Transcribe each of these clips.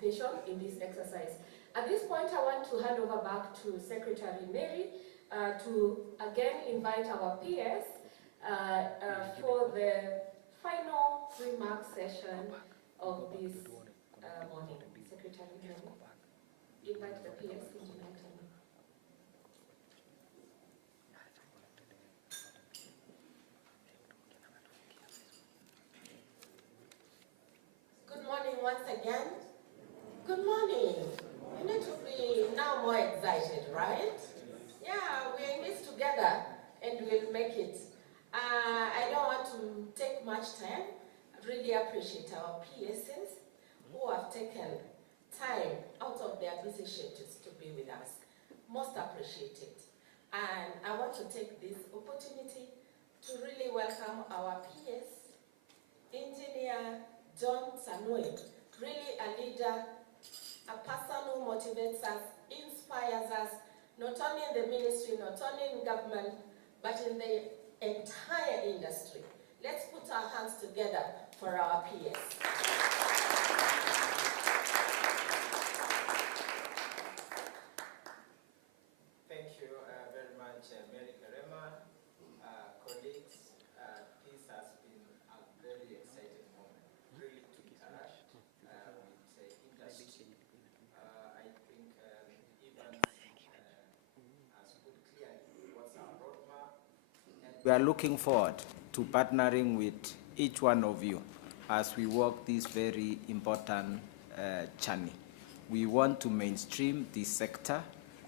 participation in this exercise. At this point, I want to hand over back to Secretary Mary to again invite our peers for the final remark session of this morning. Secretary Mary, invite the peers into my time. Good morning once again. Good morning. You need to be now more excited, right? Yeah, we're in this together and we'll make it. I don't want to take much time. I really appreciate our PSs who have taken time out of their busy schedules to be with us. Most appreciated. And I want to take this opportunity to really welcome our PS, Engineer John Sanui, really a leader, a person who motivates us, inspires us, not only in the ministry, not only in government, but in the entire industry. Let's put our hands together for our PS. Thank you very much, Mary Karema. Colleagues, this has been a very exciting moment, really to interact with industry. I think Ivan has put clearly what's our roadmap. And we are looking forward to partnering with each one of you as we walk this very important journey. We want to mainstream this sector.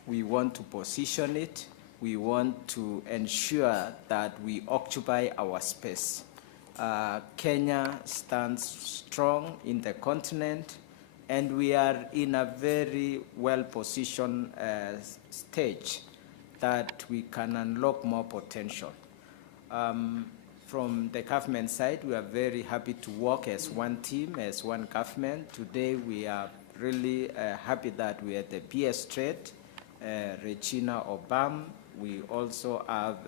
We want to position it. We want to ensure that we occupy our space. Kenya stands strong in the continent, and we are in a very well-positioned stage that we can unlock more potential. From the government side, we are very happy to work as one team, as one government. Today, we are really happy that we are the PS Trade, Regina Obam. We also have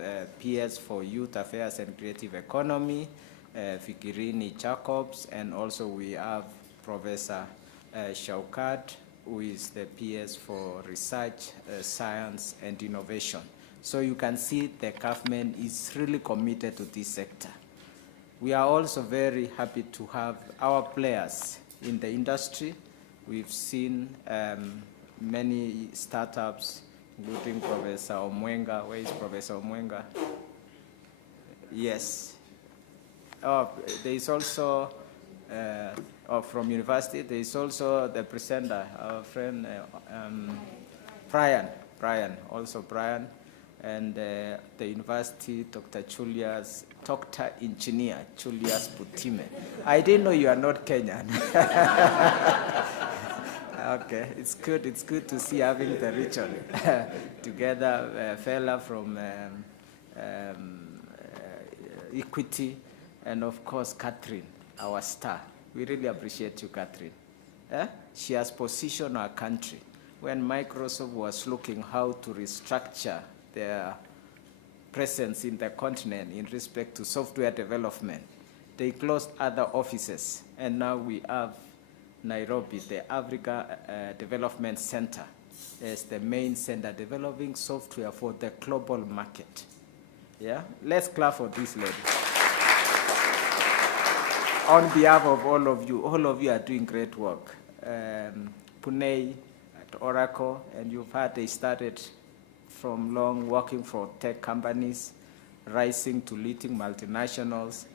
PS for Youth Affairs and Creative Economy, Fikirini Jacobs, and also we have Professor Shaukat, who is the PS for Research, Science, and Innovation. So you can see the government is really committed to this sector. We are also very happy to have our players in the industry. We've seen many startups, including Professor Omwenga. Where is Professor Omwenga? Yes. There is also, from university, there is also the presenter, our friend Brian, and the university, Dr. Engineer Julius Butime. I didn't know you are not Kenyan. Okay, it's good to see having the region together, a fella from Equity, and of course Catherine, our star. We really appreciate you, Catherine. She has positioned our country when Microsoft was looking how to restructure their presence in the continent in respect to software development. They closed other offices, and now we have Nairobi, the Africa Development Center, as the main center developing software for the global market. Yeah, let's clap for this lady. On behalf of all of you are doing great work. Pune at Oracle, and you've heard they started from long working for tech companies, rising to leading multinationals,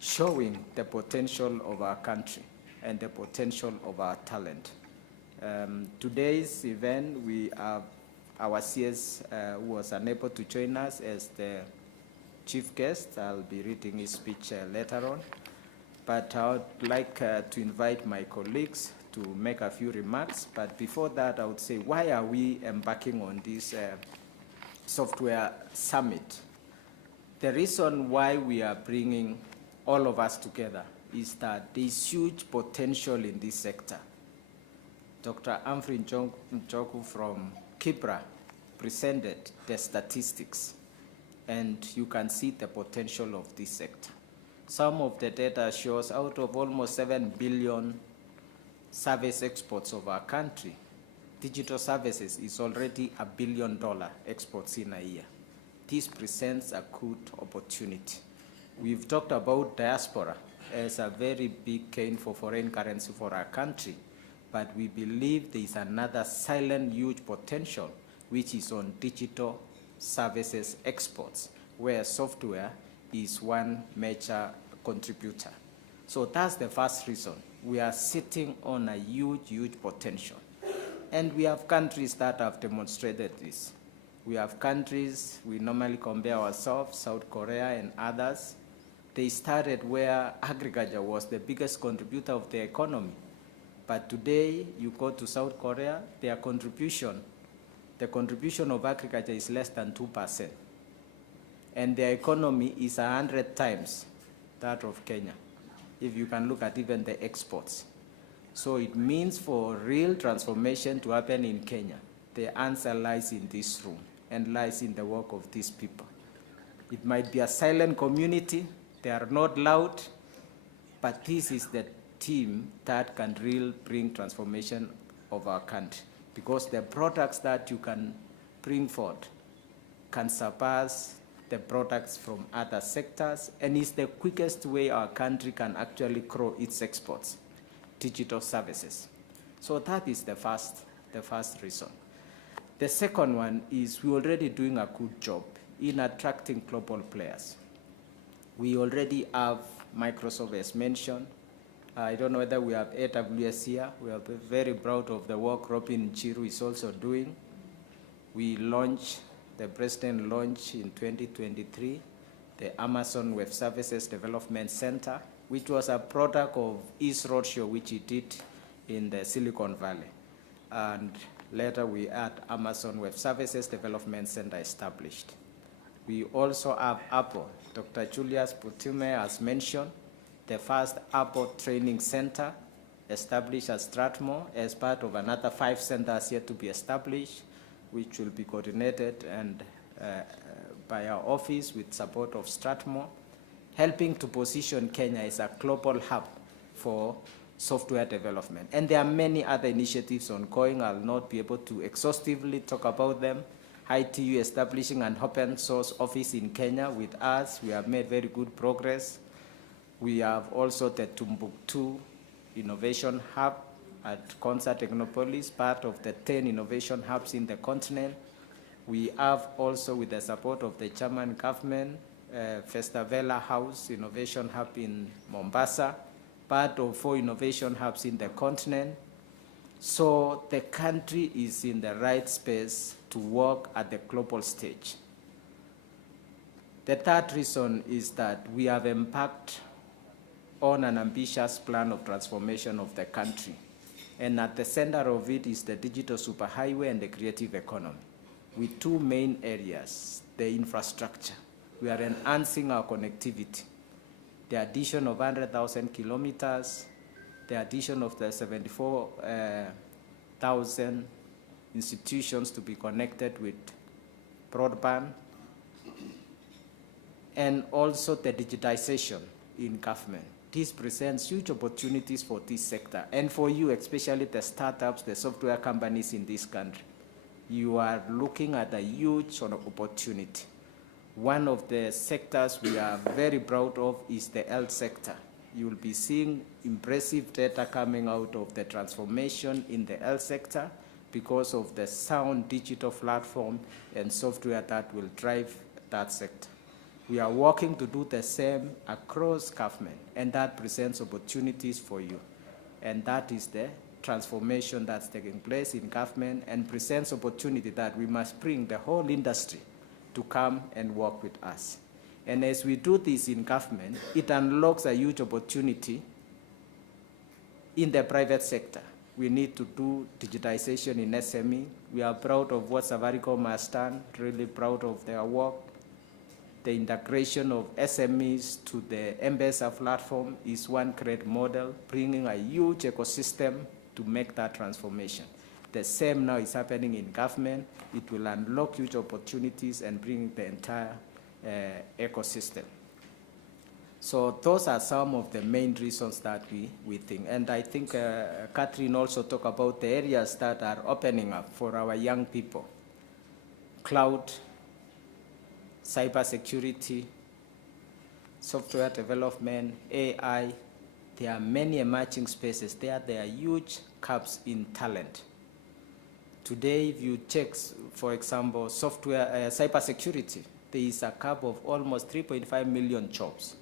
showing the potential of our country and the potential of our talent. Today's event, we have our CS who was unable to join us as the chief guest. I'll be reading his speech later on. But I would like to invite my colleagues to make a few remarks. But before that, I would say, why are we embarking on this software summit? The reason why we are bringing all of us together is that there is huge potential in this sector. Dr. Humphrey Njoku from Kibra presented the statistics, and you can see the potential of this sector. Some of the data shows out of almost 7 billion service exports of our country, digital services is already $1 billion exports in a year. This presents a good opportunity. We've talked about diaspora as a very big gain for foreign currency for our country, but we believe there is another silent huge potential, which is on digital services exports, where software is one major contributor. So that's the first reason. We are sitting on a huge potential. And we have countries that have demonstrated this. We have countries, we normally compare ourselves, South Korea and others. They started where agriculture was the biggest contributor of the economy. But today, you go to South Korea, the contribution of agriculture is less than 2%. And their economy is 100 times that of Kenya, if you can look at even the exports. So it means for real transformation to happen in Kenya, the answer lies in this room and lies in the work of these people. It might be a silent community, they are not loud, but this is the team that can really bring transformation of our country, because the products that you can bring forth can surpass the products from other sectors, and is the quickest way our country can actually grow its exports, digital services. So that is the first reason. The second one is we're already doing a good job in attracting global players. We already have Microsoft, as mentioned. I don't know whether we have AWS here. We are very proud of the work Robin Chiru is also doing. The president launched in 2023 the Amazon Web Services Development Center, which was a product of his roadshow, which he did in the Silicon Valley. And later we had Amazon Web Services Development Center established. We also have Apple. Dr. Julius Putume has mentioned the first Apple Training Center established at Strathmore as part of another 5 centers yet to be established, which will be coordinated and by our office with support of Strathmore, helping to position Kenya as a global hub for software development. And there are many other initiatives ongoing. I'll not be able to exhaustively talk about them. ITU establishing an open source office in Kenya with us. We have made very good progress. We have also the Timbuktu Innovation Hub at Concert Technopolis, part of the 10 innovation hubs in the continent. We have also, with the support of the German government, Festavela House Innovation Hub in Mombasa, part of 4 innovation hubs in the continent. So the country is in the right space to work at the global stage. The third reason is that we have embarked on an ambitious plan of transformation of the country. And at the center of it is the digital superhighway and the creative economy, with 2 main areas: the infrastructure. We are enhancing our connectivity. The addition of 100,000 kilometers, the addition of the 74,000 institutions to be connected with broadband, and also the digitization in government. This presents huge opportunities for this sector, and for you, especially the startups, the software companies in this country. You are looking at a huge opportunity. One of the sectors we are very proud of is the health sector. You will be seeing impressive data coming out of the transformation in the health sector because of the sound digital platform and software that will drive that sector. We are working to do the same across government, and that presents opportunities for you. And that is the transformation that's taking place in government, and presents opportunity that we must bring the whole industry to come and work with us. And as we do this in government, it unlocks a huge opportunity in the private sector. We need to do digitization in SME. We are proud of what Safaricom has done, really proud of their work. The integration of SMEs to the M-Pesa platform is one great model, bringing a huge ecosystem to make that transformation. The same now is happening in government. It will unlock huge opportunities and bring the entire ecosystem. So those are some of the main reasons that we think. And I think Catherine also talked about the areas that are opening up for our young people. Cloud, cybersecurity, software development, AI. There are many emerging spaces there. There are huge gaps in talent. Today, if you check, for example, software, cybersecurity, there is a gap of almost 3.5 million jobs.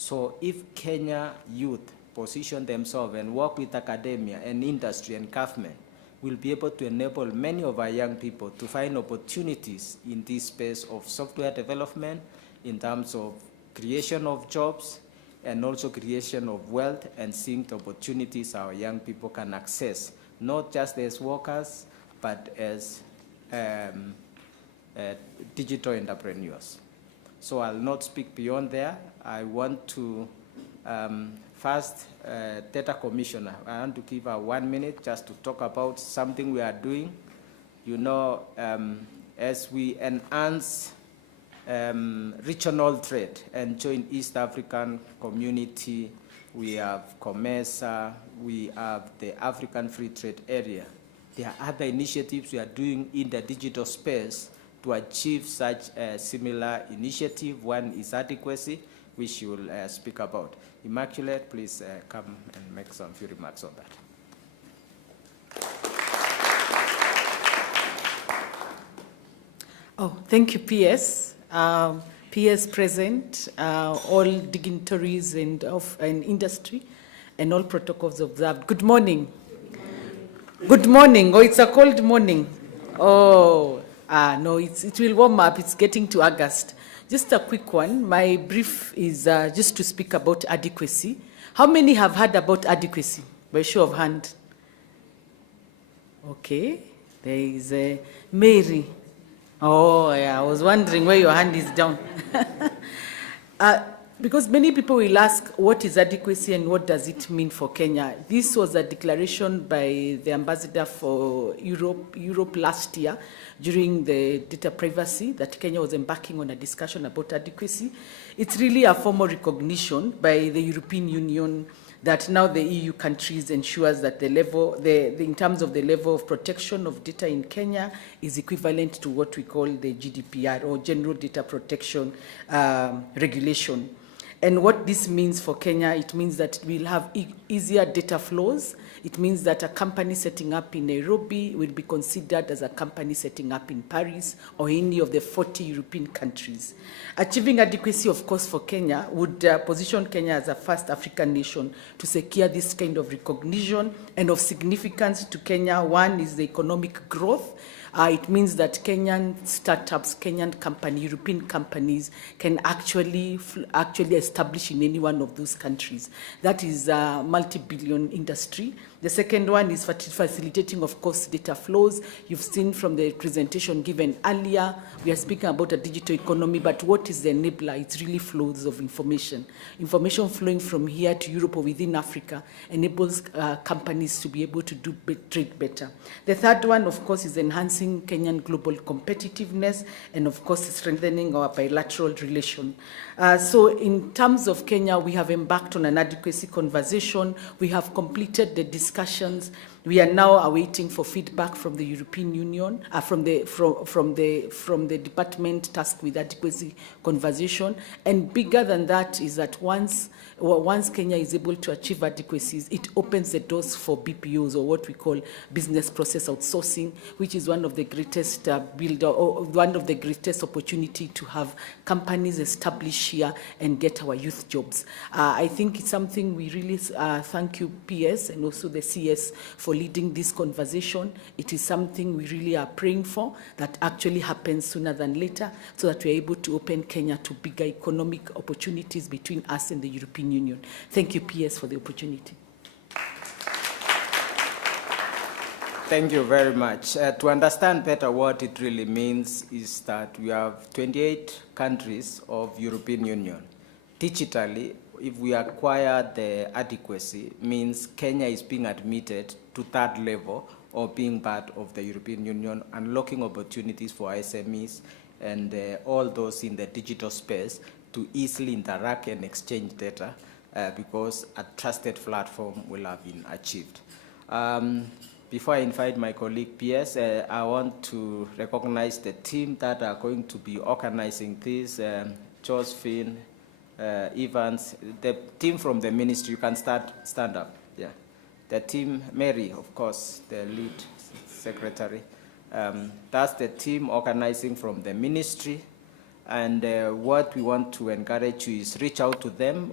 So if Kenya youth position themselves and work with academia and industry and government, we'll be able to enable many of our young people to find opportunities in this space of software development in terms of creation of jobs and also creation of wealth and seeing the opportunities our young people can access, not just as workers, but as digital entrepreneurs. So I'll not speak beyond there. I want to first, Data Commissioner, I want to give her 1 minute just to talk about something we are doing. You know, as we enhance regional trade and join East African community, we have COMESA, we have the African Free Trade Area. There are other initiatives we are doing in the digital space to achieve such a similar initiative. One is adequacy, which you will speak about. Immaculate, please come and make some few remarks on that. Oh, thank you, PS. PS present, all dignitaries and industry, and all protocols observed. Good morning. Good morning. Oh, it's a cold morning. Oh, no, it will warm up. It's getting to August. Just a quick one. My brief is just to speak about adequacy. How many have heard about adequacy? By show of hand. Okay. There is Mary. Oh, yeah. I was wondering where your hand is down. Because many people will ask, what is adequacy and what does it mean for Kenya? This was a declaration by the ambassador for Europe last year during the data privacy that Kenya was embarking on a discussion about adequacy. It's really a formal recognition by the European Union that now the EU countries ensures that the level, in terms of the level of protection of data in Kenya is equivalent to what we call the GDPR or General Data Protection Regulation. And what this means for Kenya, it means that we'll have easier data flows. It means that a company setting up in Nairobi will be considered as a company setting up in Paris or any of the 40 European countries. Achieving adequacy, of course, for Kenya would position Kenya as a first African nation to secure this kind of recognition. And of significance to Kenya, one is the economic growth. It means that Kenyan startups, Kenyan companies, European companies can actually establish in any one of those countries. That is a multi-billion industry. The second one is facilitating, of course, data flows. You've seen from the presentation given earlier, we are speaking about a digital economy, but what is the enabler? It's really flows of information. Information flowing from here to Europe or within Africa enables companies to be able to trade better. The third one, of course, is enhancing Kenyan global competitiveness and, of course, strengthening our bilateral relation. So in terms of Kenya, we have embarked on an adequacy conversation. We have completed the discussions. We are now awaiting for feedback from the European Union, from the department tasked with adequacy conversation. And bigger than that is that once Kenya is able to achieve adequacies, it opens the doors for BPOs, or what we call business process outsourcing, which is one of the greatest one of the greatest opportunity to have companies establish here and get our youth jobs. I think it's something we really thank you, PS, and also the CS for leading this conversation. It is something we really are praying for that actually happens sooner than later, so that we're able to open Kenya to bigger economic opportunities between us and the European Union. Thank you, PS, for the opportunity. Thank you very much. To understand better what it really means is that we have 28 countries of European Union. Digitally, if we acquire the adequacy, means Kenya is being admitted to third level or being part of the European Union, unlocking opportunities for SMEs and all those in the digital space to easily interact and exchange data because a trusted platform will have been achieved. Before I invite my colleague PS, I want to recognize the team that are going to be organizing this, Josephine, Evans, the team from the ministry. You can stand up, yeah. The team, Mary, of course, the lead secretary. That's the team organizing from the ministry. And what we want to encourage you is reach out to them.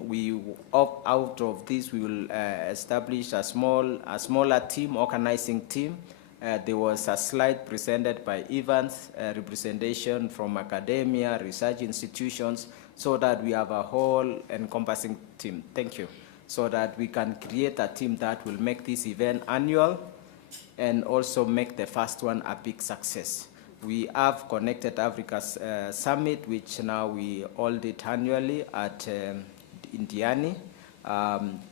Out of this, we will establish a smaller team, organizing team. There was a slide presented by Evans, representation from academia, research institutions, so that we have a whole encompassing team. Thank you. So that we can create a team that will make this event annual and also make the first one a big success. We have Connected Africa's Summit, which now we hold it annually at Indiani.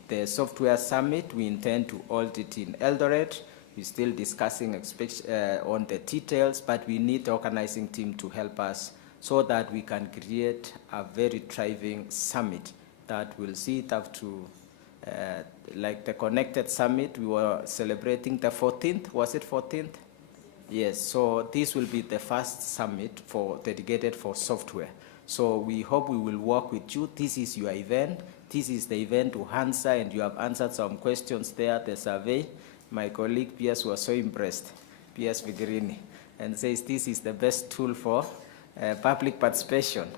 The Software Summit, we intend to hold it in Eldoret. We're still discussing on the details, but we need the organizing team to help us so that we can create a very thriving summit that will see it up to, like the Connected Summit, we were celebrating the 14th, was it 14th? Yes, so this will be the first summit dedicated for software. So we hope we will work with you. This is your event. This is the event to answer, and you have answered some questions there, the survey. My colleague PS was so impressed, PS Vigirini, and says this is the best tool for public participation.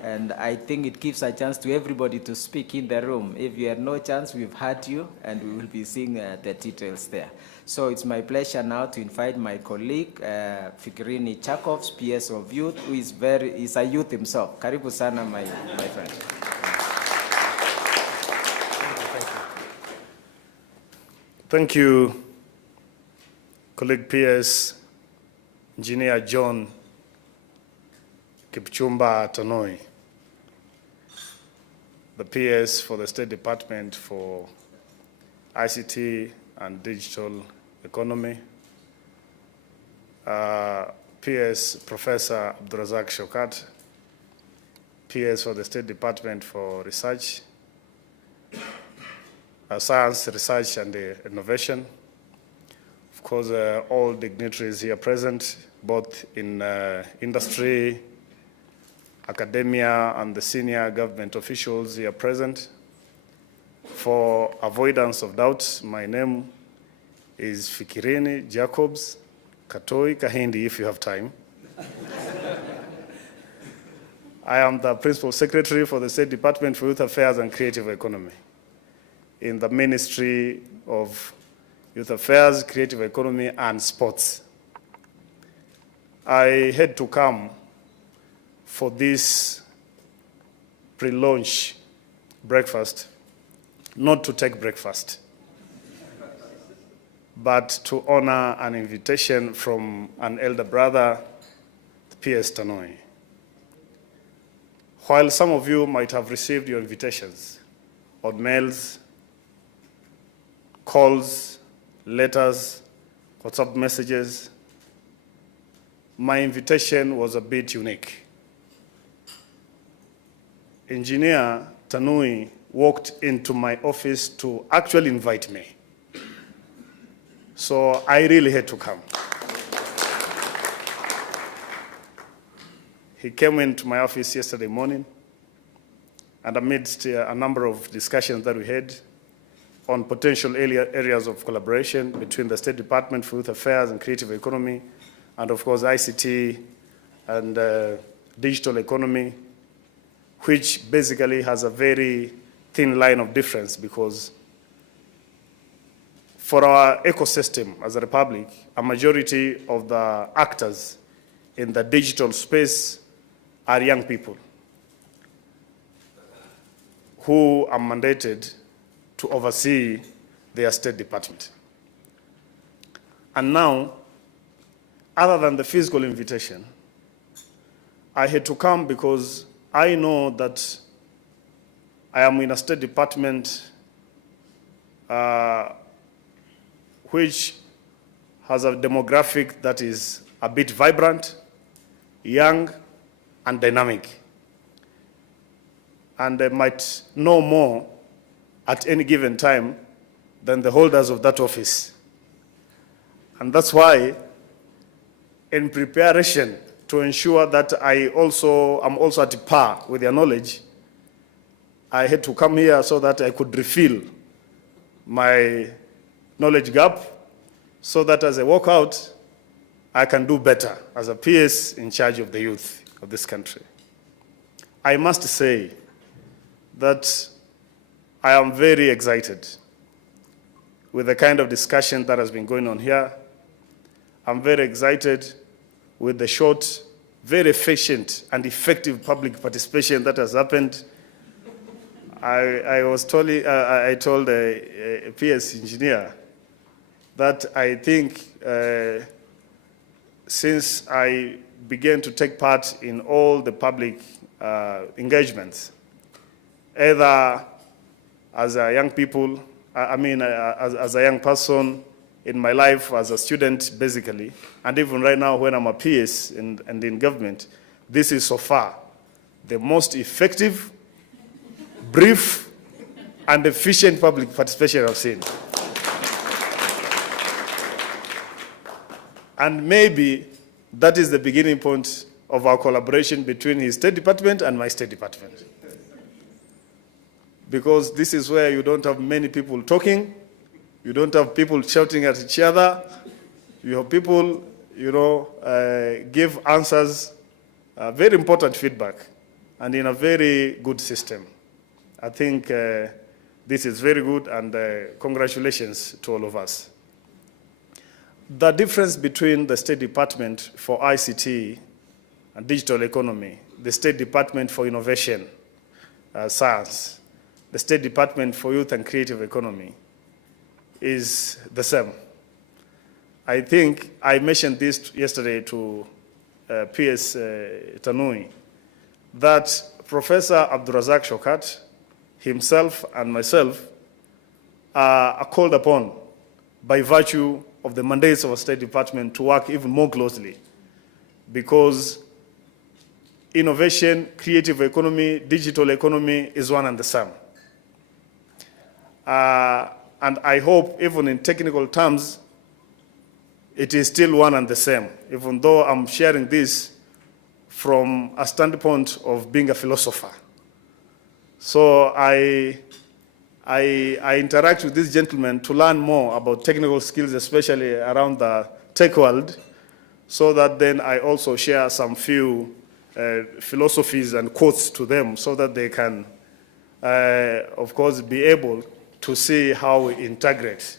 And I think it gives a chance to everybody to speak in the room. If you had no chance, we've heard you, and we will be seeing the details there. So it's my pleasure now to invite my colleague, Fikirini Chakos, PS of Youth, who is a youth himself. Karibu sana, my friend. Thank you, colleague PS, Engineer John Kipchumba Tanoi, the PS for the State Department for ICT and Digital Economy, PS Professor Abdurazak Shokat, PS for the State Department for Research, Science, Research and Innovation. Of course, all dignitaries here present, both in industry, academia, and the senior government officials here present. For avoidance of doubt, my name is Fikirini Jacobs Katoi Kahindi, if you have time. I am the Principal Secretary for the State Department for Youth Affairs and Creative Economy in the Ministry of Youth Affairs, Creative Economy, and Sports. I had to come for this pre-launch breakfast, not to take breakfast, but to honor an invitation from an elder brother, PS Tanoi. While some of you might have received your invitations on mails, calls, letters, WhatsApp messages, my invitation was a bit unique. Engineer Tanui walked into my office to actually invite me. So I really had to come. He came into my office yesterday morning, and amidst a number of discussions that we had on potential areas of collaboration between the State Department for Youth Affairs and Creative Economy, and of course ICT and digital economy, which basically has a very thin line of difference, because for our ecosystem as a republic, a majority of the actors in the digital space are young people who are mandated to oversee their State Department. And now, other than the physical invitation, I had to come because I know that I am in a State Department which has a demographic that is a bit vibrant, young, and dynamic. and they might know more at any given time than the holders of that office. And that's why, in preparation to ensure that I'm also at par with their knowledge, I had to come here so that I could refill my knowledge gap, so that as I walk out, I can do better as a PS in charge of the youth of this country. I must say that I am very excited with the kind of discussion that has been going on here. I'm very excited with the short, very efficient and effective public participation that has happened. I told a PS engineer that I think since I began to take part in all the public engagements, either as a young people, as a young person in my life, as a student basically, and even right now when I'm a PS and in government, this is so far the most effective, brief, and efficient public participation I've seen. And maybe that is the beginning point of our collaboration between his State Department and my State Department. Because this is where you don't have many people talking, you don't have people shouting at each other, you have people, give answers, very important feedback, and in a very good system. I think this is very good, and congratulations to all of us. The difference between the State Department for ICT and digital economy, the State Department for Innovation, Science, the State Department for Youth and Creative Economy is the same. I think I mentioned this yesterday to PS Tanui, that Professor Abdurazak Shokat, himself and myself are called upon by virtue of the mandates of our State Department to work even more closely, because innovation, creative economy, digital economy is one and the same. And I hope even in technical terms, it is still one and the same, even though I'm sharing this from a standpoint of being a philosopher. So I interact with this gentleman to learn more about technical skills, especially around the tech world, so that then I also share some few philosophies and quotes to them, so that they can, of course, be able to see how we integrate.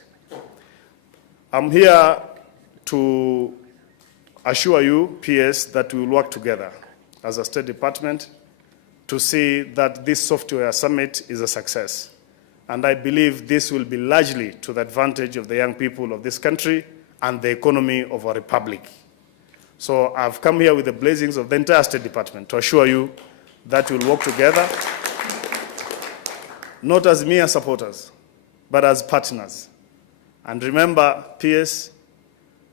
I'm here to assure you, PS, that we will work together as a State Department to see that this software summit is a success. And I believe this will be largely to the advantage of the young people of this country and the economy of our republic. So I've come here with the blessings of the entire State Department to assure you that we'll work together, not as mere supporters, but as partners. And remember, PS,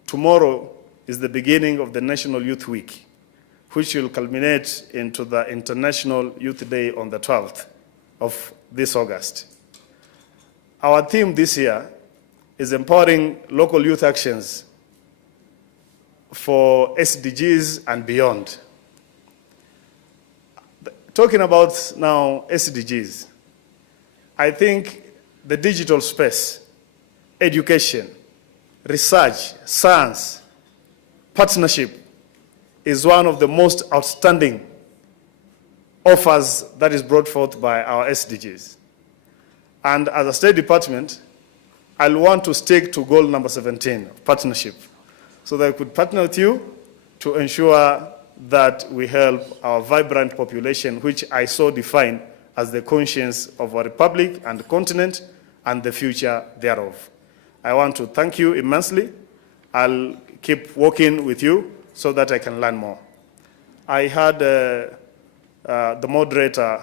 tomorrow is the beginning of the National Youth Week, which will culminate into the International Youth Day on the 12th of this August. Our theme this year is empowering local youth actions for SDGs and beyond. Talking about now SDGs, I think the digital space, education, research, science, partnership is one of the most outstanding offers that is brought forth by our SDGs. And as a State Department, I'll want to stick to goal number 17, partnership, so that I could partner with you to ensure that we help our vibrant population, which I so define as the conscience of our republic and the continent and the future thereof. I want to thank you immensely. I'll keep working with you so that I can learn more. I had the moderator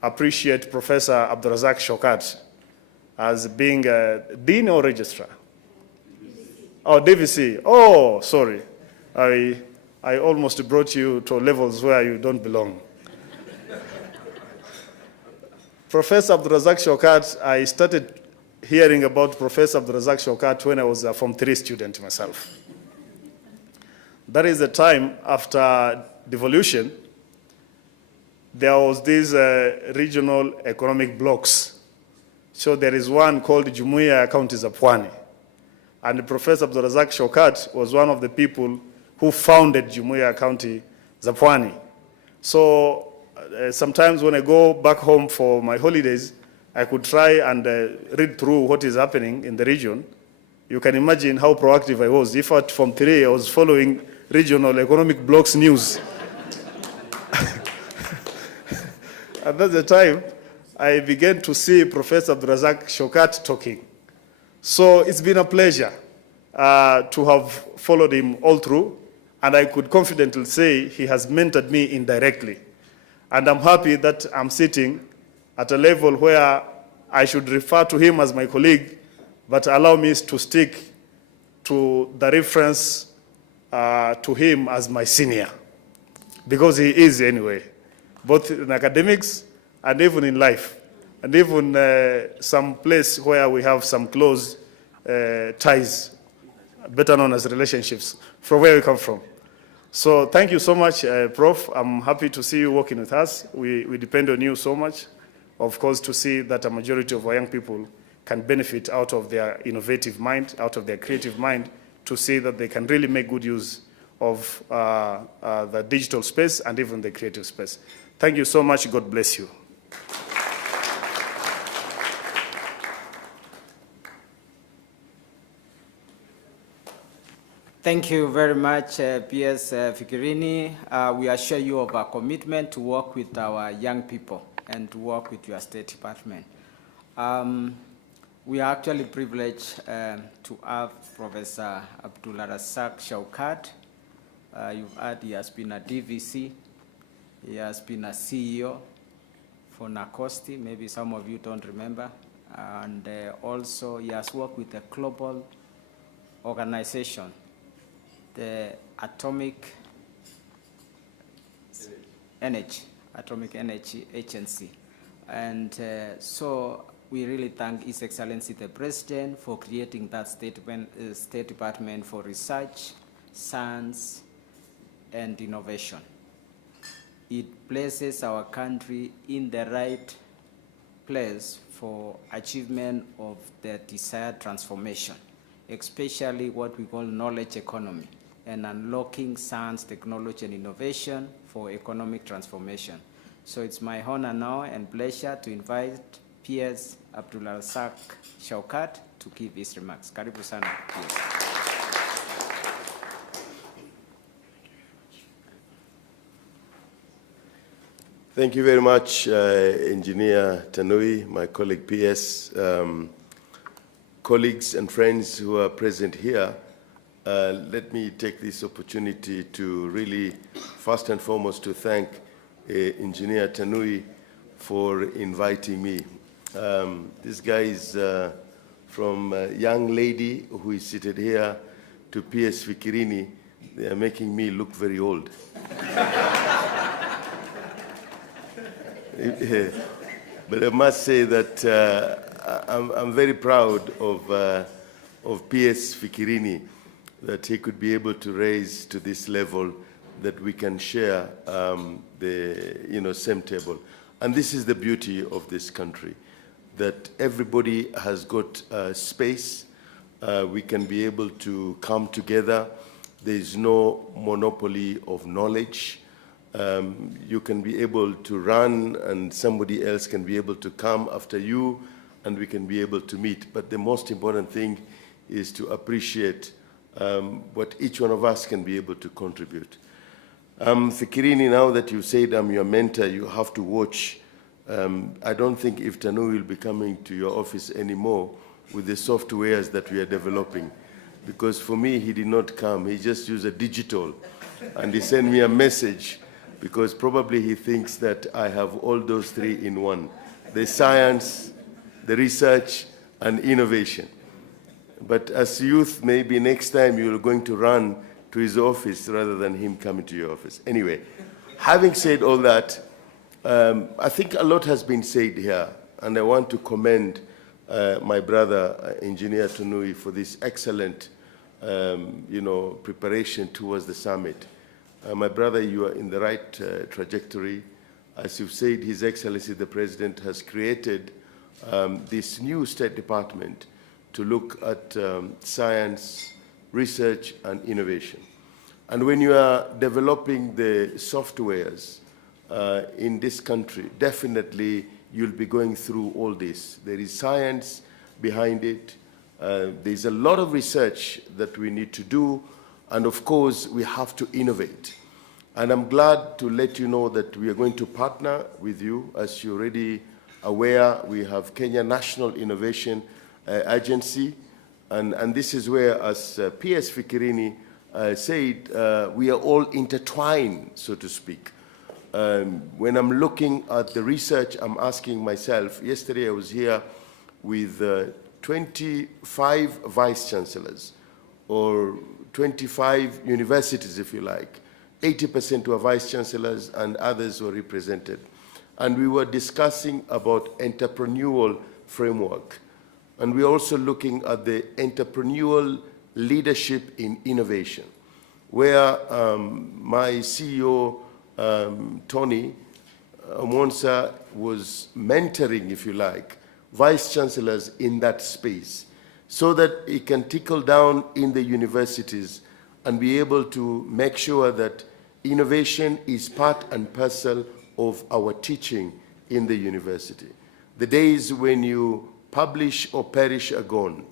appreciate Professor Abdurazak Shokat as being a dean or registrar. Oh, DVC. Oh, sorry. I almost brought you to levels where you don't belong. Professor Abdurazak Shaukat, I started hearing about Professor Abdurazak Shaukat when I was a Form 3 student myself. That is the time after devolution, there was these regional economic blocks. So there is one called Jumuiya County za Pwani. And Professor Abdurazak Shaukat was one of the people who founded Jumuiya County za Pwani. So sometimes when I go back home for my holidays, I could try and read through what is happening in the region. You can imagine how proactive I was. If at Form 3, I was following regional economic blocks news. And that's the time I began to see Professor Abdurazak Shaukat talking. So it's been a pleasure to have followed him all through, and I could confidently say he has mentored me indirectly. And I'm happy that I'm sitting at a level where I should refer to him as my colleague, but allow me to stick to the reference to him as my senior, because he is anyway, both in academics and even in life, and even some place where we have some close ties, better known as relationships, from where we come from. So thank you so much, Prof. I'm happy to see you working with us. We depend on you so much, of course, to see that a majority of our young people can benefit out of their innovative mind, out of their creative mind, to see that they can really make good use of the digital space and even the creative space. Thank you so much. God bless you. Thank you very much, PS Fikirini. We assure you of our commitment to work with our young people and to work with your State Department. We are actually privileged to have Professor Abdurazak Shaukat. You've heard he has been a DVC. He has been a CEO for Nacosti. Maybe some of you don't remember. And also he has worked with a global organization, the Atomic Energy Agency. And so we really thank His Excellency the President for creating that State Department for Research, Science, and Innovation. It places our country in the right place for achievement of the desired transformation, especially what we call knowledge economy, and unlocking science, technology, and innovation for economic transformation. So it's my honor now and pleasure to invite PS Abdurazak Shaukat to give his remarks. Karibu sana, PS. Thank you very much, Engineer Tanui, my colleague PS, colleagues and friends who are present here. Let me take this opportunity to really, first and foremost, to thank Engineer Tanui for inviting me. This guy is from a young lady who is seated here to PS Fikirini. They are making me look very old. But I must say that I'm very proud of PS Fikirini, that he could be able to raise to this level that we can share the same table. And this is the beauty of this country, that everybody has got space. We can be able to come together. There is no monopoly of knowledge. You can be able to run and somebody else can be able to come after you and we can be able to meet. But the most important thing is to appreciate what each one of us can be able to contribute. Fikirini, now that you said I'm your mentor, you have to watch. I don't think if Tanu will be coming to your office anymore with the softwares that we are developing. Because for me, he did not come. He just used a digital and he sent me a message, because probably he thinks that I have all those three in one: the science, the research, and innovation. But as youth, maybe next time you're going to run to his office rather than him coming to your office. Anyway, having said all that, I think a lot has been said here. and I want to commend my brother, Engineer Tunui, for this excellent preparation towards the summit. My brother, you are in the right trajectory. As you've said, His Excellency the President has created this new State Department to look at science, research, and innovation. And when you are developing the softwares in this country, definitely you'll be going through all this. There is science behind it. There's a lot of research that we need to do, and of course, we have to innovate. And I'm glad to let you know that we are going to partner with you. As you're already aware, we have Kenya National Innovation Agency, and this is where, as PS Fikirini said, we are all intertwined, so to speak. When I'm looking at the research, I'm asking myself, yesterday I was here with 25 vice chancellors, or 25 universities, if you like. 80% were vice chancellors and others were represented. And we were discussing about entrepreneurial framework. And we're also looking at the entrepreneurial leadership in innovation, where my CEO, Tony Monsa, was mentoring, if you like, vice chancellors in that space, so that it can trickle down in the universities and be able to make sure that innovation is part and parcel of our teaching in the university. The days when you publish or perish are gone.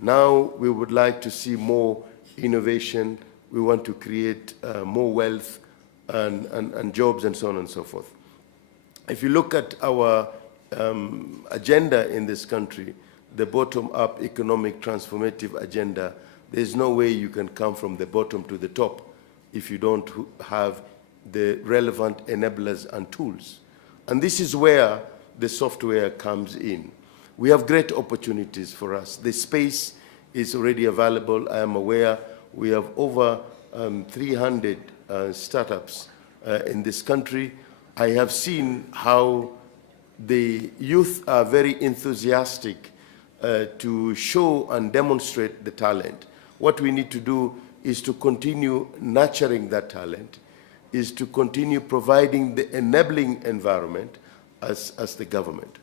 Now we would like to see more innovation. We want to create more wealth and jobs and so on and so forth. If you look at our agenda in this country, the bottom-up economic transformative agenda, there's no way you can come from the bottom to the top if you don't have the relevant enablers and tools. And this is where the software comes in. We have great opportunities for us. The space is already available. I am aware we have over 300 startups in this country. I have seen how the youth are very enthusiastic to show and demonstrate the talent. What we need to do is to continue nurturing that talent, is to continue providing the enabling environment as the government.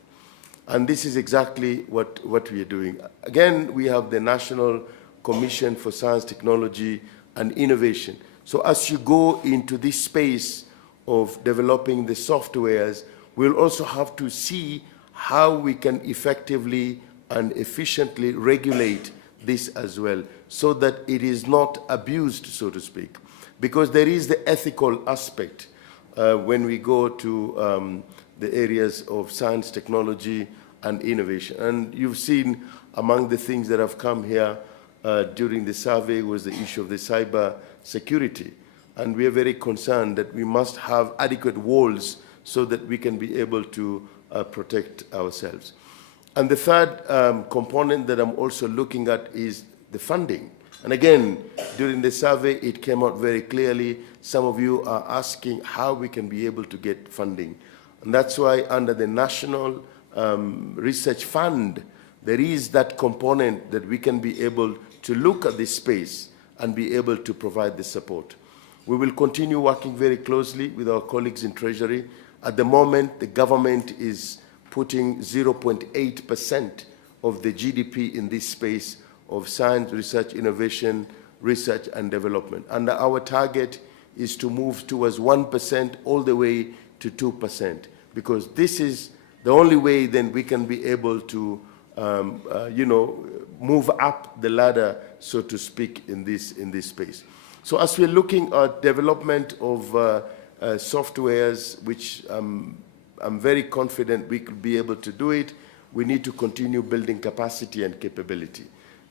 And this is exactly what we are doing. Again, we have the National Commission for Science, Technology, and Innovation. So as you go into this space of developing the softwares, we'll also have to see how we can effectively and efficiently regulate this as well, so that it is not abused, so to speak. Because there is the ethical aspect when we go to the areas of science, technology, and innovation. And you've seen among the things that have come here during the survey was the issue of the cyber security. And we are very concerned that we must have adequate walls so that we can be able to protect ourselves. And the third component that I'm also looking at is the funding. And again, during the survey, it came out very clearly. Some of you are asking how we can be able to get funding. And that's why under the National Research Fund, there is that component that we can be able to look at this space and be able to provide the support. We will continue working very closely with our colleagues in Treasury. At the moment, the government is putting 0.8% of the GDP in this space of science, research, innovation, research and development. And our target is to move towards 1% all the way to 2%, because this is the only way then we can be able to, move up the ladder, so to speak, in this space. So as we're looking at development of softwares, which I'm very confident we could be able to do it, we need to continue building capacity and capability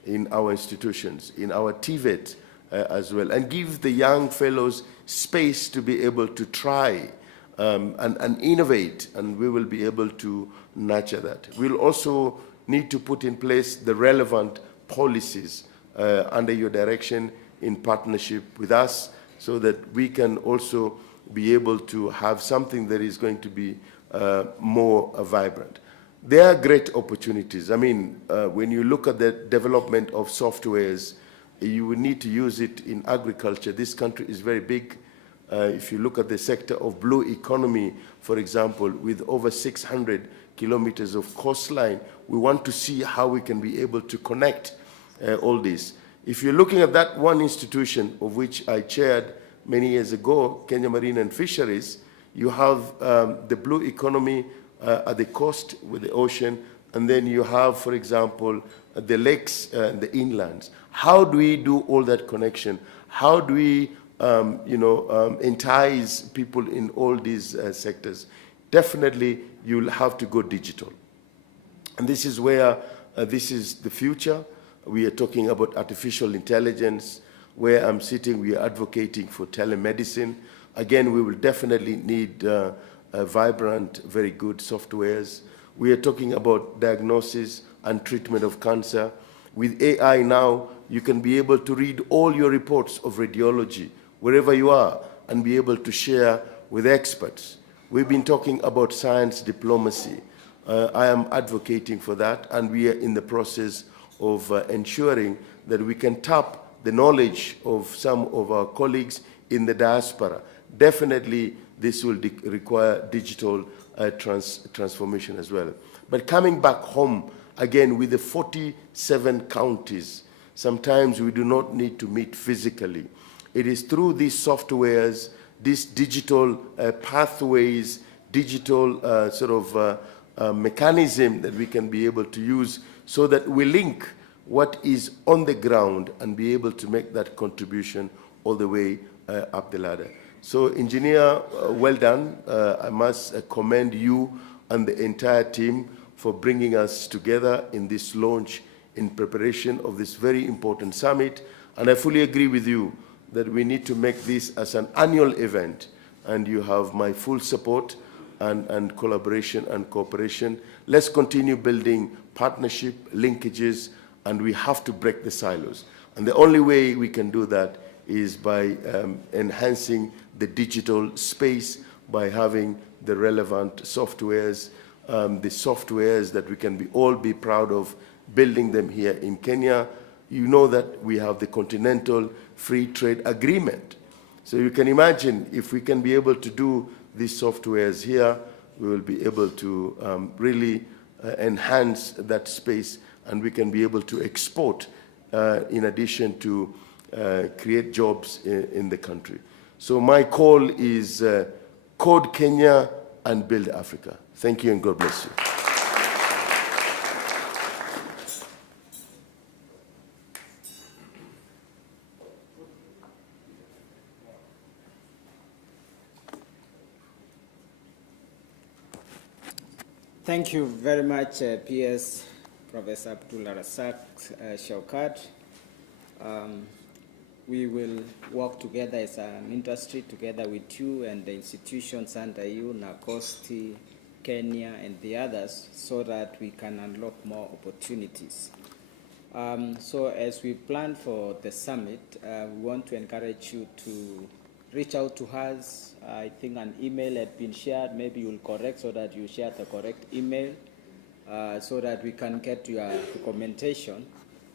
in our institutions, in our TVET as well, and give the young fellows space to be able to try and innovate, and we will be able to nurture that. We'll also need to put in place the relevant policies under your direction in partnership with us, so that we can also be able to have something that is going to be more vibrant. there are great opportunities. I mean, when you look at the development of softwares, you will need to use it in agriculture. This country is very big. If you look at the sector of blue economy, for example, with over 600 kilometers of coastline, we want to see how we can be able to connect all this. If you're looking at that one institution of which I chaired many years ago, Kenya Marine and Fisheries, you have the blue economy at the coast with the ocean, and then you have, for example, the lakes and the inlands. How do we do all that connection? How do we entice people in all these sectors? Definitely, you'll have to go digital. And this is where this is the future. We are talking about artificial intelligence. Where I'm sitting, we are advocating for telemedicine. Again, we will definitely need vibrant, very good softwares. We are talking about diagnosis and treatment of cancer. With AI now, you can be able to read all your reports of radiology, wherever you are, and be able to share with experts. We've been talking about science diplomacy. I am advocating for that, and we are in the process of ensuring that we can tap the knowledge of some of our colleagues in the diaspora. Definitely, this will require digital transformation as well. But coming back home, again, with the 47 counties, sometimes we do not need to meet physically. It is through these softwares, these digital pathways, digital mechanism that we can be able to use so that we link what is on the ground and be able to make that contribution all the way up the ladder. So, engineer, well done. I must commend you and the entire team for bringing us together in this launch in preparation of this very important summit. And I fully agree with you that we need to make this as an annual event, and you have my full support and collaboration and cooperation. Let's continue building partnership, linkages, and we have to break the silos. And the only way we can do that is by enhancing the digital space, by having the relevant softwares, the softwares that we can all be proud of, building them here in Kenya. You know that we have the Continental Free Trade Agreement. So you can imagine if we can be able to do these softwares here, we will be able to really enhance that space, and we can be able to export in addition to create jobs in the country. So my call is Code Kenya and Build Africa. Thank you and God bless you. Thank you very much, PS Professor Abdullah Rasak Shaukat. We will work together as an industry, together with you and the institutions under you, NACOSTI, Kenya, and the others, so that we can unlock more opportunities. So as we plan for the summit, we want to encourage you to reach out to us. I think an email had been shared. Maybe you'll correct so that you share the correct email so that we can get your recommendation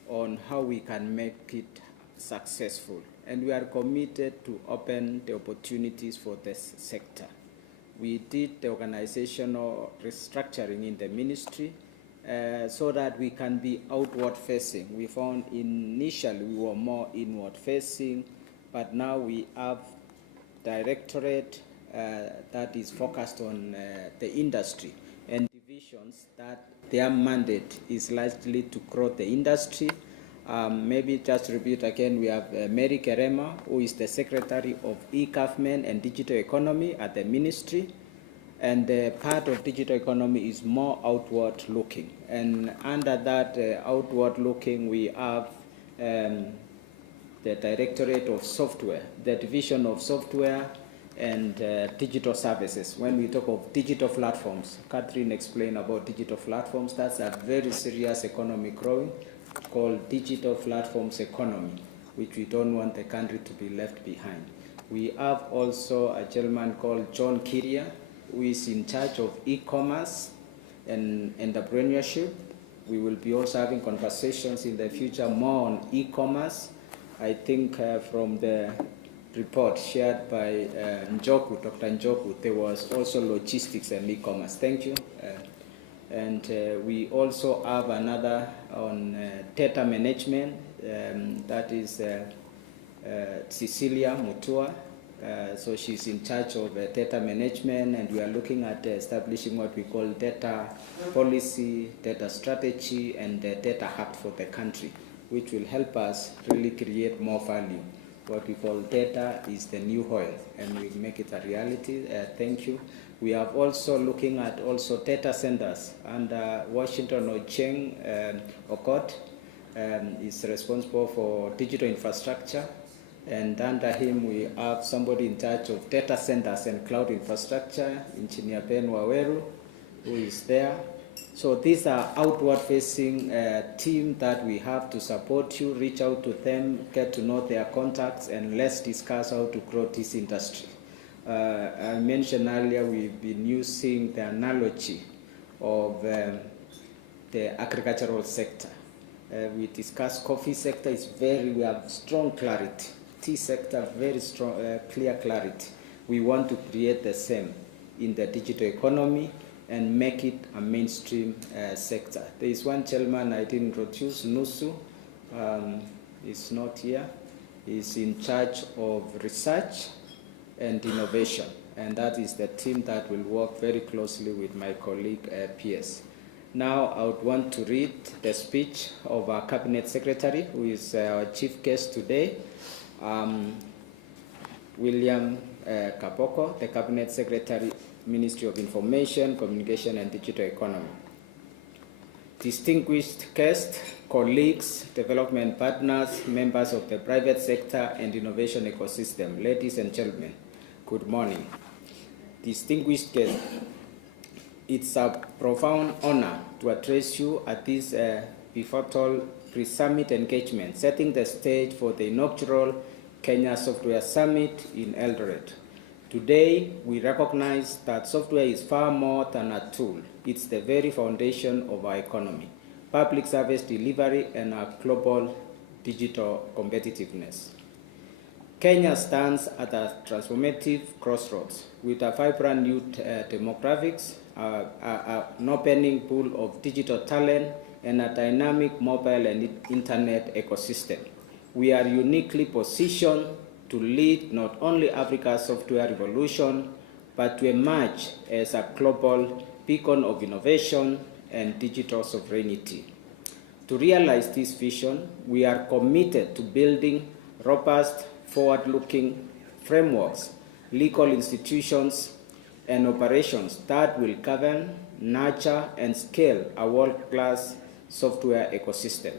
on how we can make it successful. And we are committed to open the opportunities for this sector. We did the organizational restructuring in the ministry so that we can be outward facing. We found initially we were more inward facing, but now we have directorate that is focused on the industry and divisions that their mandate is largely to grow the industry. Maybe just to repeat again, we have Mary Kerema, who is the Secretary of E-Government and Digital Economy at the Ministry. And the part of digital economy is more outward looking. And under that outward looking, we have the Directorate of Software, the Division of Software and Digital Services. When we talk of digital platforms, Catherine explained about digital platforms. That's a very serious economy growing called digital platforms economy, which we don't want the country to be left behind. We have also a gentleman called John Kiria, who is in charge of e-commerce, and entrepreneurship. We will be also having conversations in the future more on e-commerce. I think from the report shared by Njoku, Dr. Njoku, there was also logistics and e-commerce. Thank you. And we also have another on data management, that is Cecilia Mutua. So she's in charge of data management, and we are looking at establishing what we call data policy, data strategy, and data hub for the country, which will help us really create more value. What we call data is the new oil, and we make it a reality. Thank you. We are also looking at also data centers, and Washington Ocheng Okot is responsible for digital infrastructure, and under him we have somebody in charge of data centers and cloud infrastructure, Engineer Ben Waweru, who is there. So these are outward-facing team that we have to support you. Reach out to them, get to know their contacts, and let's discuss how to grow this industry. I mentioned earlier we've been using the analogy of the agricultural sector. We discussed coffee sector is we have strong clarity. Tea sector, very strong, clear clarity. We want to create the same in the digital economy and make it a mainstream sector. There is one gentleman I didn't introduce, Nusu, is not here. He's in charge of research and innovation, and that is the team that will work very closely with my colleague PS. Now I would want to read the speech of our Cabinet Secretary, who is our chief guest today, William Kapoko, the Cabinet Secretary, Ministry of Information, Communication and Digital Economy. Distinguished guests, colleagues, development partners, members of the private sector and innovation ecosystem, ladies and gentlemen, good morning. Distinguished guests, it's a profound honor to address you at this pivotal pre-summit engagement, setting the stage for the inaugural Kenya Software Summit in Eldoret. Today, we recognize that software is far more than a tool. It's the very foundation of our economy, public service delivery, and our global digital competitiveness. Kenya stands at a transformative crossroads with a vibrant new demographics, an opening pool of digital talent, and a dynamic mobile and internet ecosystem. We are uniquely positioned to lead not only Africa's software revolution, but to emerge as a global beacon of innovation and digital sovereignty. To realize this vision, we are committed to building robust, forward-looking frameworks, legal institutions, and operations that will govern, nurture, and scale a world-class software ecosystem.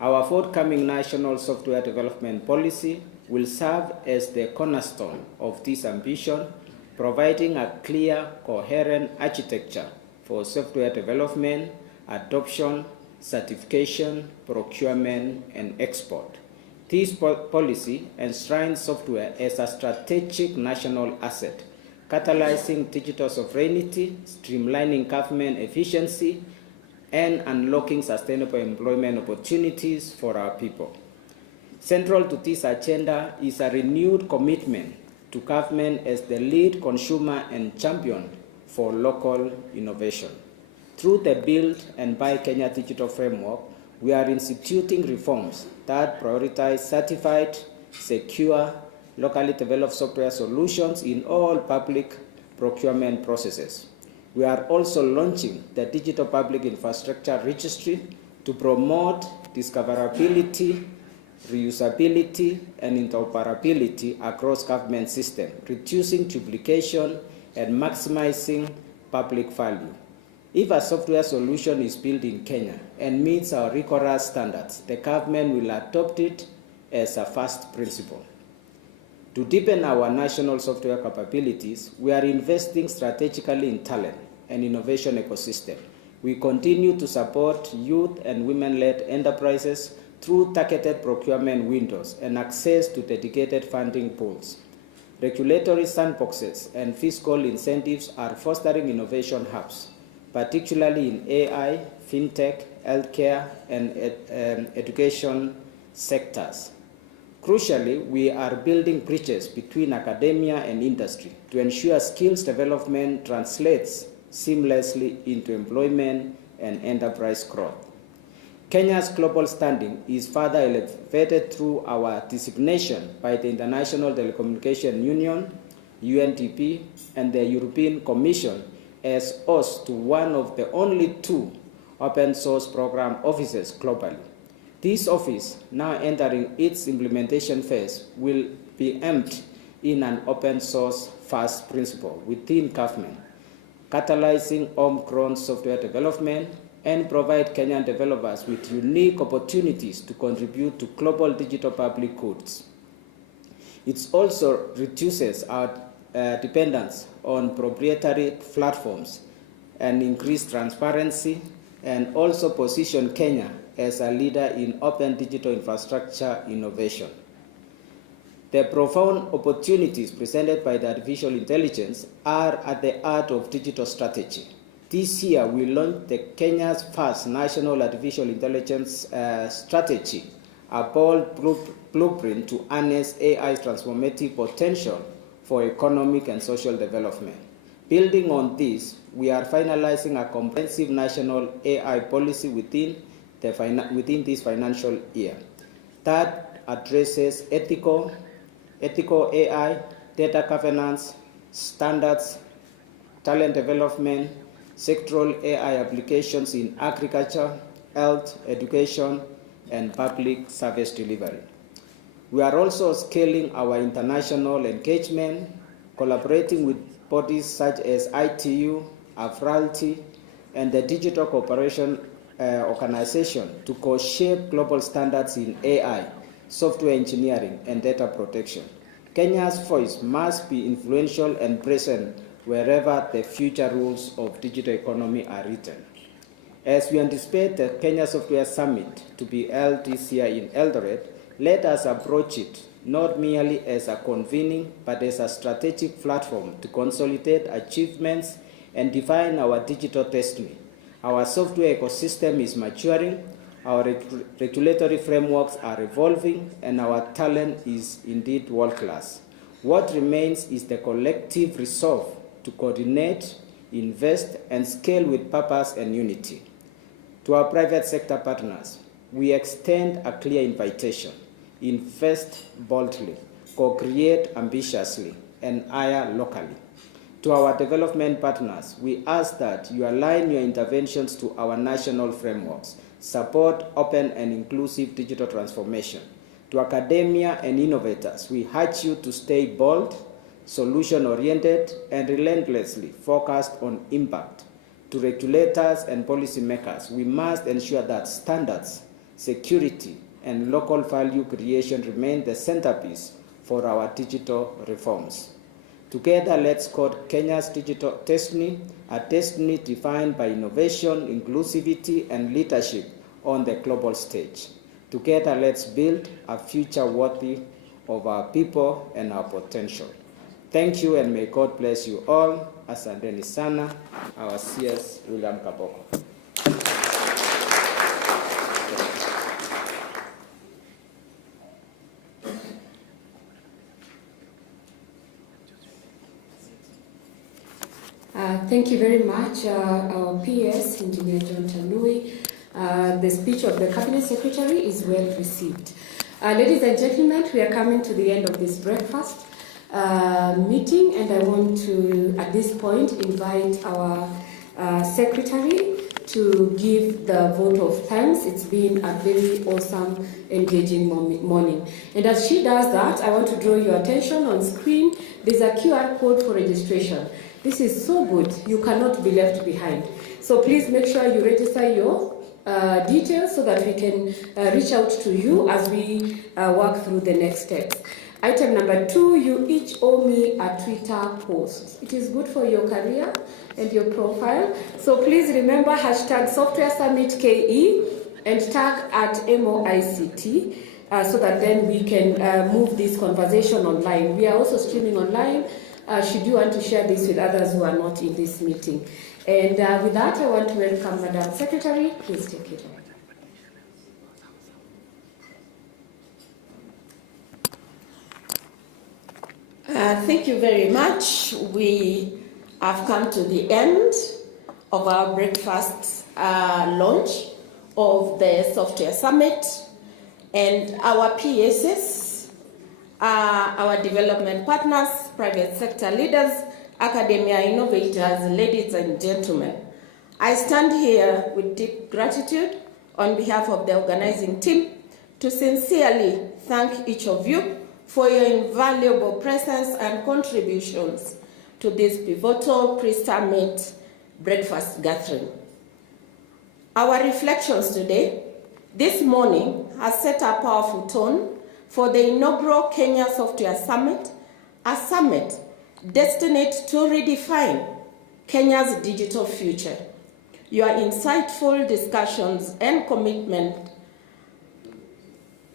Our forthcoming national software development policy will serve as the cornerstone of this ambition, providing a clear, coherent architecture for software development, adoption, certification, procurement, and export. This policy enshrines software as a strategic national asset, catalyzing digital sovereignty, streamlining government efficiency, and unlocking sustainable employment opportunities for our people. Central to this agenda is a renewed commitment to government as the lead consumer and champion for local innovation. Through the Build and Buy Kenya Digital Framework, we are instituting reforms that prioritize certified, secure, locally developed software solutions in all public procurement processes. We are also launching the Digital Public Infrastructure Registry to promote discoverability, reusability, and interoperability across government systems, reducing duplication and maximizing public value. If a software solution is built in Kenya and meets our rigorous standards, the government will adopt it as a first principle. To deepen our national software capabilities, we are investing strategically in talent and innovation ecosystem. We continue to support youth and women-led enterprises through targeted procurement windows and access to dedicated funding pools. Regulatory sandboxes and fiscal incentives are fostering innovation hubs, particularly in AI, fintech, healthcare, and education sectors. Crucially, we are building bridges between academia and industry to ensure skills development translates seamlessly into employment and enterprise growth. Kenya's global standing is further elevated through our designation by the International Telecommunication Union, UNDP, and the European Commission as host to one of the only 2 open source program offices globally. This office, now entering its implementation phase, will be aimed in an open source first principle within government, catalyzing homegrown software development and provide Kenyan developers with unique opportunities to contribute to global digital public goods. It also reduces our dependence on proprietary platforms and increase transparency, and also position Kenya as a leader in open digital infrastructure innovation. The profound opportunities presented by the artificial intelligence are at the heart of digital strategy. This year, we launched the Kenya's first national artificial intelligence strategy, a bold blueprint to harness AI's transformative potential for economic and social development. Building on this, we are finalizing a comprehensive national AI policy within this financial year that addresses ethical AI, data governance, standards, talent development, sectoral AI applications in agriculture, health, education, and public service delivery. We are also scaling our international engagement, collaborating with bodies such as ITU, Afralty, and the Digital Cooperation Organization to co-shape global standards in AI, software engineering, and data protection. Kenya's voice must be influential and present wherever the future rules of digital economy are written. As we anticipate the Kenya Software Summit to be held this year in Eldoret, let us approach it not merely as a convening, but as a strategic platform to consolidate achievements and define our digital destiny. Our software ecosystem is maturing, our regulatory frameworks are evolving, and our talent is indeed world-class. What remains is the collective resolve to coordinate, invest, and scale with purpose and unity. To our private sector partners, we extend a clear invitation. Invest boldly, co-create ambitiously, and hire locally. To our development partners, we ask that you align your interventions to our national frameworks, support open and inclusive digital transformation. To academia and innovators, we urge you to stay bold, solution-oriented, and relentlessly focused on impact. To regulators and policymakers, we must ensure that standards, security, and local value creation remain the centerpiece for our digital reforms. Together, let's code Kenya's digital destiny, a destiny defined by innovation, inclusivity, and leadership on the global stage. Together, let's build a future worthy of our people and our potential. Thank you, and may God bless you all. Asanteni sana, our CS William Kaboko. Thank you very much, our PS, Engineer John Tanui. The speech of the Cabinet Secretary is well received. Ladies and gentlemen, we are coming to the end of this breakfast meeting, and I want to, at this point, invite our Secretary to give the vote of thanks. It's been a very awesome, engaging morning. And as she does that, I want to draw your attention on screen. There's a QR code for registration. This is so good, you cannot be left behind. So please make sure you register your details so that we can reach out to you as we work through the next steps. Item number 2, you each owe me a Twitter post. It is good for your career and your profile. So please remember hashtag Software Summit KE and tag at MOICT so that then we can move this conversation online. We are also streaming online. Should you want to share this with others who are not in this meeting. And with that, I want to welcome Madam Secretary. Please take it away. Thank you very much. We have come to the end of our breakfast launch of the Software Summit, and our PSs, our development partners, private sector leaders, academia innovators, ladies and gentlemen. I stand here with deep gratitude on behalf of the organizing team to sincerely thank each of you for your invaluable presence and contributions to this pivotal pre-summit breakfast gathering. Our reflections today, this morning, has set a powerful tone for the inaugural Kenya Software Summit, a summit destined to redefine Kenya's digital future. Your insightful discussions and commitment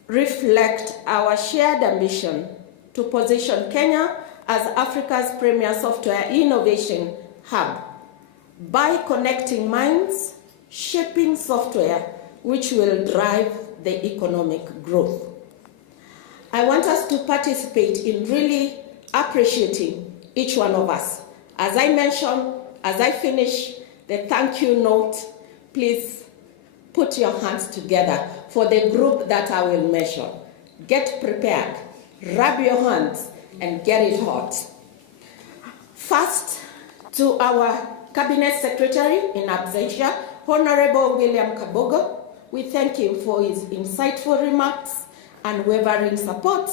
reflect our shared ambition to position Kenya as Africa's premier software innovation hub by connecting minds, shaping software which will drive the economic growth. I want us to participate in really appreciating each one of us. As I mentioned, as I finish the thank you note, please put your hands together for the group that I will mention. Get prepared, rub your hands, and get it hot. First, to our Cabinet Secretary in absentia, Honorable William Kabogo, we thank him for his insightful remarks, unwavering support,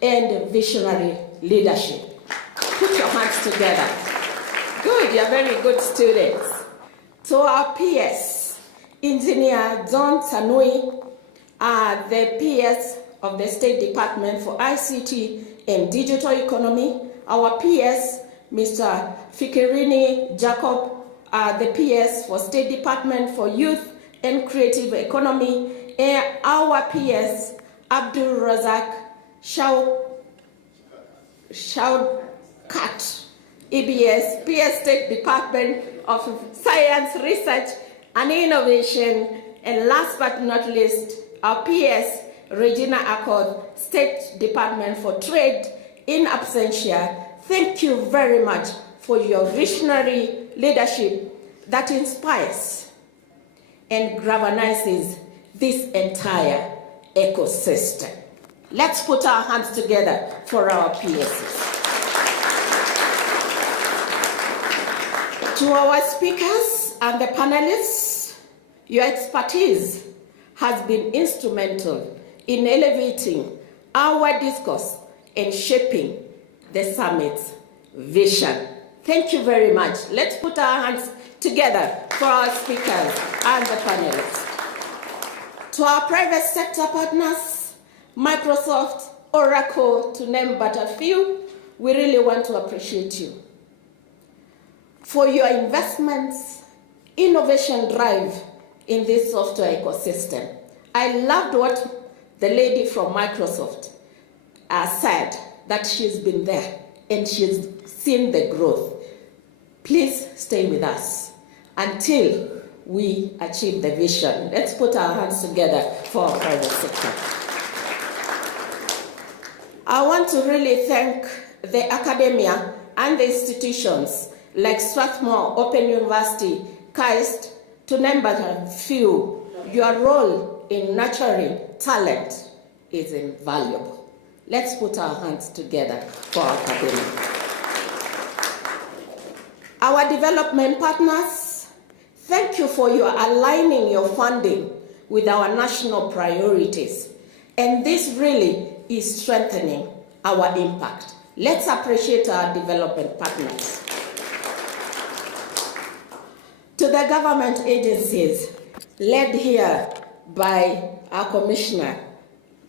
and visionary leadership. Put your hands together. Good, you're very good students. To our PS, Engineer John Tanui, the PS of the State Department for ICT and Digital Economy, our PS, Mr. Fikirini Jacob, the PS for State Department for Youth and Creative Economy, and our PS, Abdul Razak Shaukat, EBS, PS State Department of Science, Research and Innovation, and last but not least, our PS, Regina Accord, State Department for Trade in absentia. Thank you very much for your visionary leadership that inspires and galvanizes this entire ecosystem. Let's put our hands together for our PSs. To our speakers and the panelists, your expertise has been instrumental in elevating our discourse and shaping the summit's vision. Thank you very much. Let's put our hands together for our speakers and the panelists. To our private sector partners, Microsoft, Oracle, to name but a few, we really want to appreciate you for your investments, innovation drive in this software ecosystem. I loved what the lady from Microsoft said, that she's been there and she's seen the growth. Please stay with us until we achieve the vision. Let's put our hands together for our private sector. I want to really thank the academia and the institutions like Strathmore Open University, KAIST, to name but a few. Your role in nurturing talent is invaluable. Let's put our hands together for our academia. Our development partners, thank you for your aligning your funding with our national priorities. And this really is strengthening our impact. Let's appreciate our development partners. To the government agencies, led here by our Commissioner,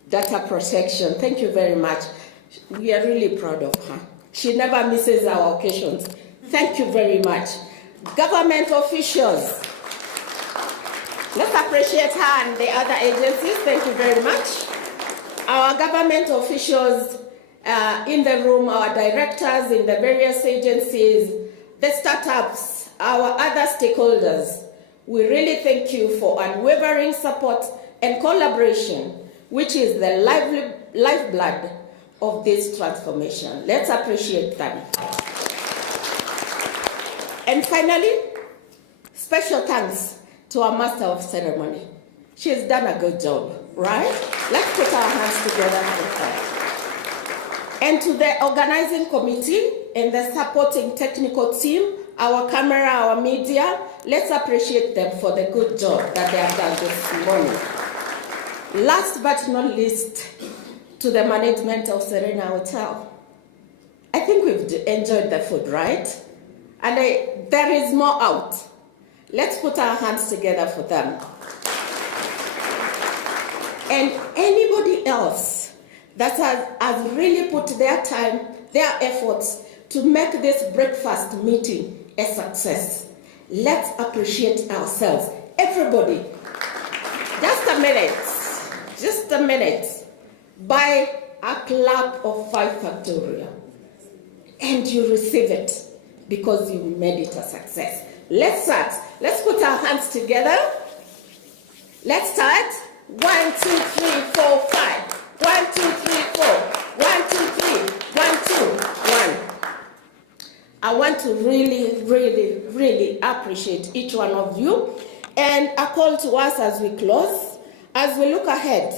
Data Protection, thank you very much. We are really proud of her. She never misses our occasions. Thank you very much. Government officials, let's appreciate her and the other agencies. Thank you very much. Our government officials in the room, our directors in the various agencies, the startups our other stakeholders, we really thank you for unwavering support and collaboration, which is the lifeblood of this transformation. Let's appreciate them. And finally, special thanks to our Master of Ceremony. She's done a good job, right? Let's put our hands together for her. And to the organizing committee and the supporting technical team, our camera, our media, let's appreciate them for the good job that they have done this morning. Last but not least, to the management of Serena Hotel. I think we've enjoyed the food, right? And there is more out. Let's put our hands together for them. And anybody else that has really put their time, their efforts to make this breakfast meeting a success. Let's appreciate ourselves. Everybody, just a minute, by a clap of 5 factorial. And you receive it because you made it a success. Let's start. Let's put our hands together. Let's start. 1, 2, 3, 4, 5. 1, 2, 3, 4. 1, 2, 3. 1, 2, 1. I want to really, really, really appreciate each one of you. And a call to us as we close. As we look ahead,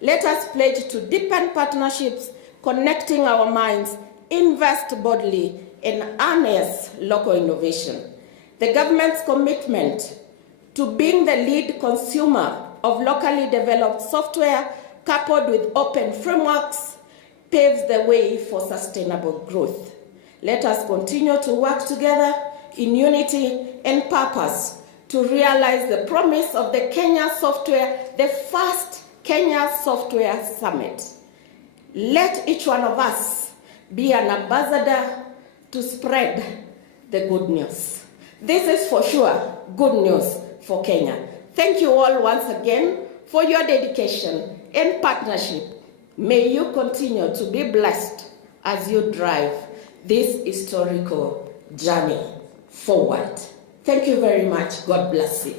let us pledge to deepen partnerships, connecting our minds, invest boldly, and harness local innovation. The government's commitment to being the lead consumer of locally developed software, coupled with open frameworks, paves the way for sustainable growth. Let us continue to work together in unity and purpose to realize the promise of the Kenya Software, the first Kenya Software Summit. Let each one of us be an ambassador to spread the good news. This is for sure good news for Kenya. Thank you all once again for your dedication and partnership. May you continue to be blessed as you drive this historical journey forward. Thank you very much. God bless you.